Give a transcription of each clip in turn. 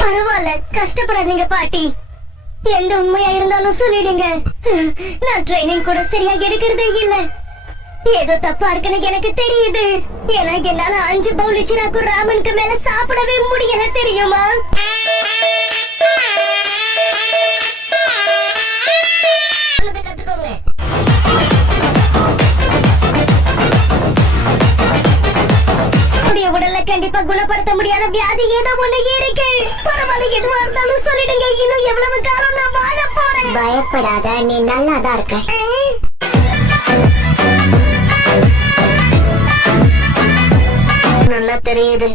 பரவாயில்ல, கஷ்டப்படாதீங்க பாட்டி. எந்த உண்மையா இருந்தாலும் சொல்லிடுங்க. நான் ட்ரைனிங் கூட சரியா எடுக்கிறதே இல்ல. ஏதோ தப்பா இருக்குன்னு எனக்கு தெரியுது. ஏன்னா என்னால 5 பவுல் சிராக்கு ராமனுக்கு மேல சாப்பிடவே முடியல, தெரியுமா? உடல்ல கண்டிப்பா குணப்படுத்த முடியாத வியாதி ஏதோ ஒண்ணு இருக்கு. பரவாயில்ல, எதுவா இருந்தாலும் சொல்லிடுங்க. இன்னும் எவ்வளவு காலம் நான் வாழ போறேன். பயப்படாத, நீ நல்லாதான் இருக்க. நல்லா தெரியுது.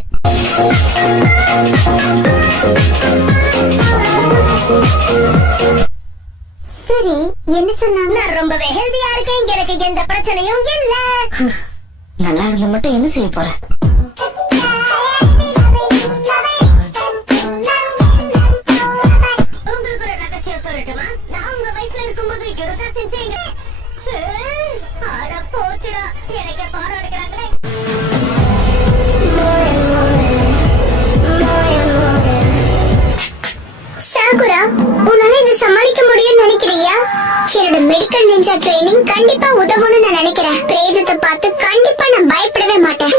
சரி, என்ன சொன்னாங்க? நான் ரொம்பவே ஹெல்தியா இருக்கேன், எனக்கு எந்த பிரச்சனையும் இல்ல. நல்லா இருந்த மட்டும் என்ன செய்ய போற? உங்களுக்கு ஒரு ரகசியம் சொல்லட்டுமா? நான் உங்க வயசுல இருக்கும்போது யோகா செஞ்சேங்க. அட போச்சுடா, எனக்கு பாடம் எடுக்கிறாங்களே. சாகுரா, உன்னால இதை சமாளிக்க முடியும்னு நினைக்கிறியா? என்னோட மெடிக்கல் நிஞ்சா ட்ரைனிங் கண்டிப்பா உதவும்னு நான் நினைக்கிறேன். பிரேதத்தை பார்த்து கண்டிப்பா நான் பயப்படவே மாட்டேன்.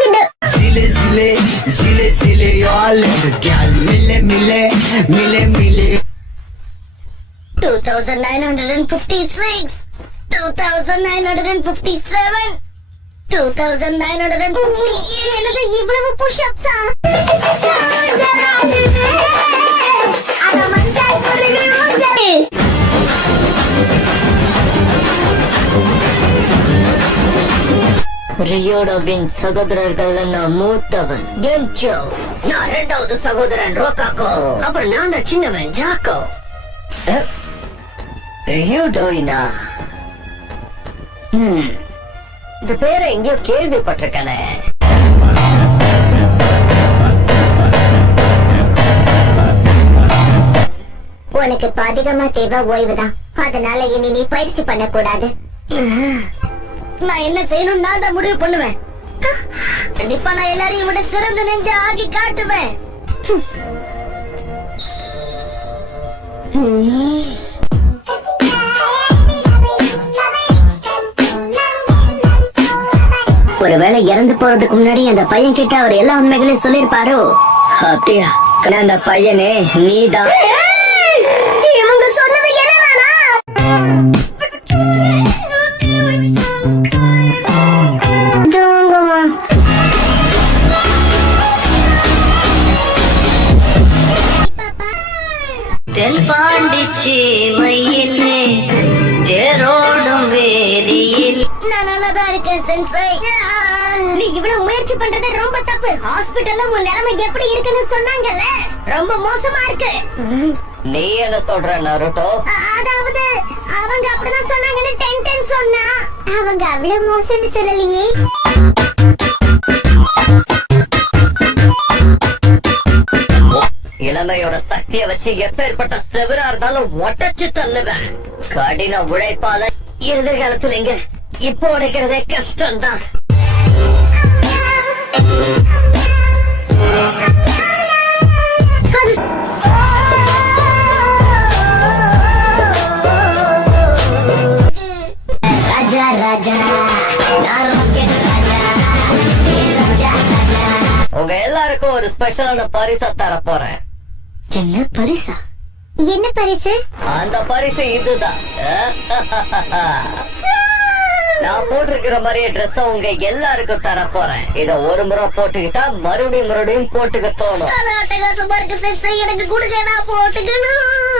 Zile zile zile zile all the gal mille mille mille mille 2956 2957 2900 என்னது இவ்வளவு புஷ்அப்ஸா? ரியோடோவின் சகோதரர்கள் நான் மூத்தவன் கென்சோ, நான் 2வது சகோதரன் ரோகாக்கோ, அப்புறம் நான் தான் சின்னவன் ஜாக்கோ. ரியோடோயினா, இந்த பேரை எங்கேயோ கேள்விப்பட்டிருக்கானே. உனக்கு இப்ப அதிகமா தேவை ஓய்வுதான். அதனால இனி நீ பயிற்சி பண்ண கூடாது. நான் என்ன செய்யணும் நான் தான் முடிவு பண்ணுவேன். கண்டிப்பா நான் எல்லாரையும் விட சிறந்த நெஞ்ச ஆகி காட்டுவேன். ஒருவேளை இறந்து போறதுக்கு முன்னாடி அந்த பையன் கிட்ட அவர் எல்லா உண்மைகளையும் சொல்லிருப்பாரோ? அப்படியா? அந்த பையனே நீதான். இவங்க சொன்னது என்னன்னா, தென்பாண்டிச்சி மயிலே தேரோடும் வேதியில் நான் நல்லாதான் இருக்கேன் சென்சை. நீ இவ்வளவு முயற்சி பண்றது ரொம்ப தப்பு. ஹாஸ்பிட்டல்ல உன் நிலைமை எப்படி இருக்குன்னு சொன்னாங்கல்ல, ரொம்ப மோசமா இருக்கு. நீ என்ன சொல்ற நருட்டோ? அதாவது அவங்க அப்படிதான் சொன்னாங்கன்னு டென்டென் சொன்னா. அவங்க அவ்வளவு மோசம்னு சொல்லலையே. இளமையோட சக்தியை வச்சு எப்பேற்பட்ட செவரா இருந்தாலும் ஒட்டச்சு தள்ளுவேன். கடின உழைப்பால எதிர்காலத்துல இங்க இப்போ உடைக்கிறதே கஷ்டம்தான். ராஜா ராஜா உங்க எல்லாருக்கும் ஒரு ஸ்பெஷலான பரிசா தர போறேன். என்ன பரிசா? என்ன பரிசு? அந்த பரிசு இதுதான். நான் போட்டிருக்கிற மாதிரியே ட்ரெஸ் உங்க எல்லாருக்கும் தர போறேன். இத ஒரு முறை போட்டுக்கிட்டா மறுபடியும் போட்டுக்க தோணும். எனக்கு கொடுக்க, நான் போட்டுக்கணும்.